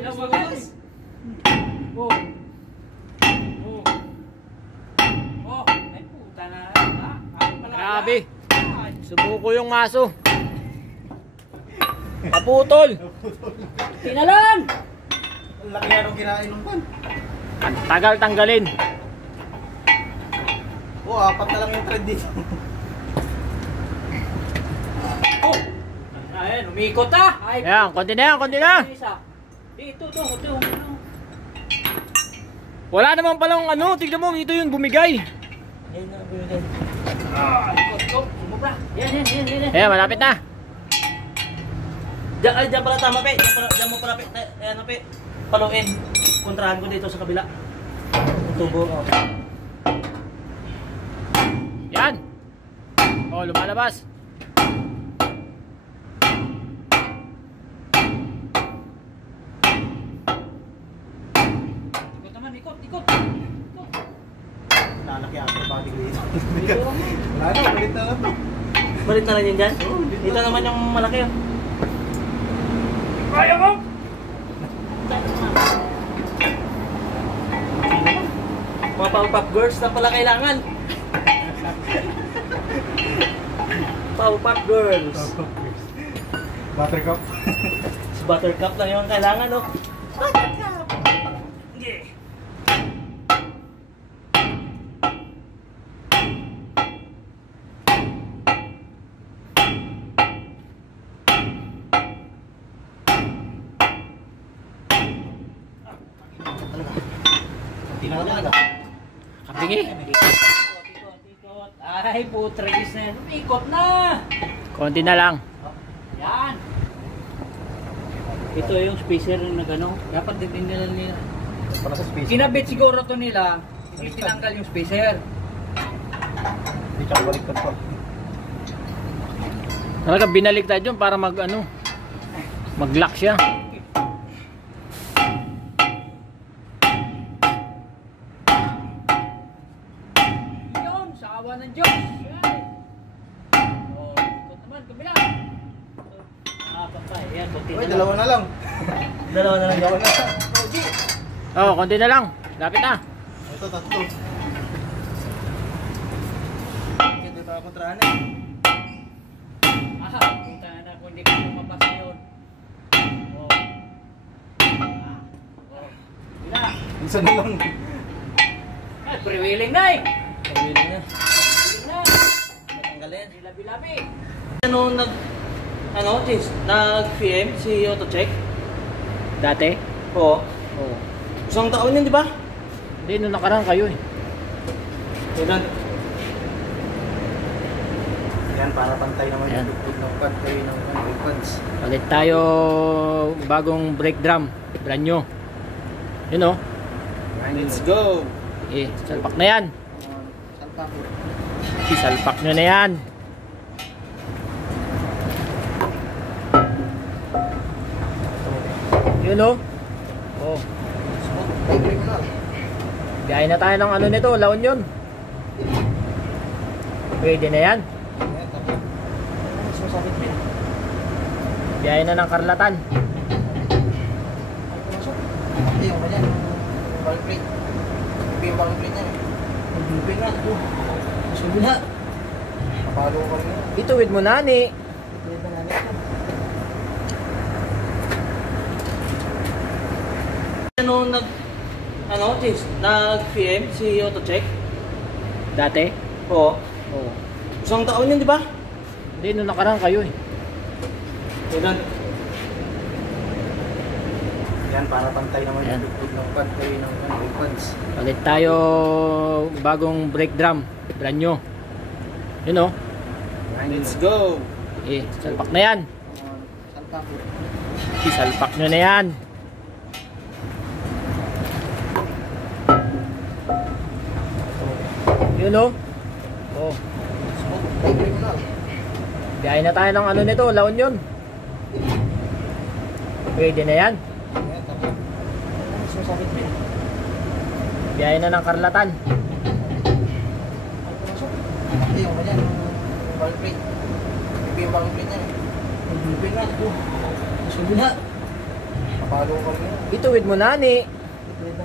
Bilis mabilis. Oh. Oh. Oh. Ay puta na. Grabe. Subuko yung maso. Kaputol. Tinalan. Ang laki na nung kinain ng pan. Ang tagal tanggalin. Oo, apat na lang yung thread dito. Oh. Ayan, umikot ah. Ay. Ayan, konti na yan, konti na. Dito. Wala naman palang ano, tignan mo, ito yun, bumigay. Ayan na, bumigay. Ikot. Sumubra. Yan. Ayan, malapit na. Diyan pala tama, pe. Diyan mo pala, pe. Ayan, pe. Paluin. Kontrahan ko dito sa kabila. Yung tubo. Oh. Yan. Oh, lumalabas. Ikot naman, ikot. Lalaki ako, body dito. Wala na, balit na lang. Balit na lang yun dyan? Dito naman yung malaki. Oh. Kaya mo! Mga pang-pop girls na pala kailangan. Pang-pop girls. Buttercup. Buttercup lang yung kailangan, no? Buttercup! Yeah. Kapingi. Ikot. Ay, putris na yan. Ikot na. Konti na lang. Yan. Ito yung spacer yung nagano. Dapat din nila nila. Para sa space. Kinabit siguro to nila. Hindi tinanggal yung spacer. Hindi siya baliktad pa. Talaga binalik tayo dyan para mag ano, mag-lock siya. Yun, sa awa ng Diyos. Yan. Oh, ikot naman, kabila. Patay. Yan, konti Uy, na dalawa na lang. Dalawa na lang. Dalawa na lang. Oh, konti na lang. Lapit na. Ito, tatlo. Ito pa kontrahan eh. Punta na kung hindi ka lumabas yun. Oh. Bila. Isa na lang. Ay, pre-wheeling na eh. Pagbilang niya. Pre-wheeling na. Natanggalin. Bilabi-labi. Nag-PM si AutoCheck? Dati? Oo. Oo. Isang taon yun, di ba? Hindi, nung nakaraan kayo eh. Ilan? Yan, para pantay naman Yan. yung lugtod ng pantay ng pads. Palit tayo bagong brake drum. Brand new. Yun oh. Let's go! Eh, salpak na yan. Salpak. Isalpak nyo na yan. Yun oh. Oh. Biyahe na tayo ng ano nito, La Union. Pwede na yan. Biyahe na ng Karlatan. Yung ganyan, ball plate. Yung ball plate niya. Yung na ito. Sabi na. Kapalo ko rin. Ituwid mo na ni. Nag-PM si AutoCheck? Dati? Oo. Oo. Isang taon yun, di ba? Hindi, nung nakaraan kayo eh. Ilan? Yan, para pantay naman Yan. yung lugtod ng pantay ng pads. Palit tayo bagong brake drum. Brand new. Yun oh. Let's go! Eh, salpak na yan. Salpak. Isalpak nyo na yan. Yun oh. Oh. Biyahe na tayo ng ano nito, La Union. Pwede na yan. Biyahe na ng Karlatan. Yung ganyan, ball plate. Yung ball plate niya. Yung na ito. Sabi na. Palo ko kami. Ituwid mo nani. Ituwid na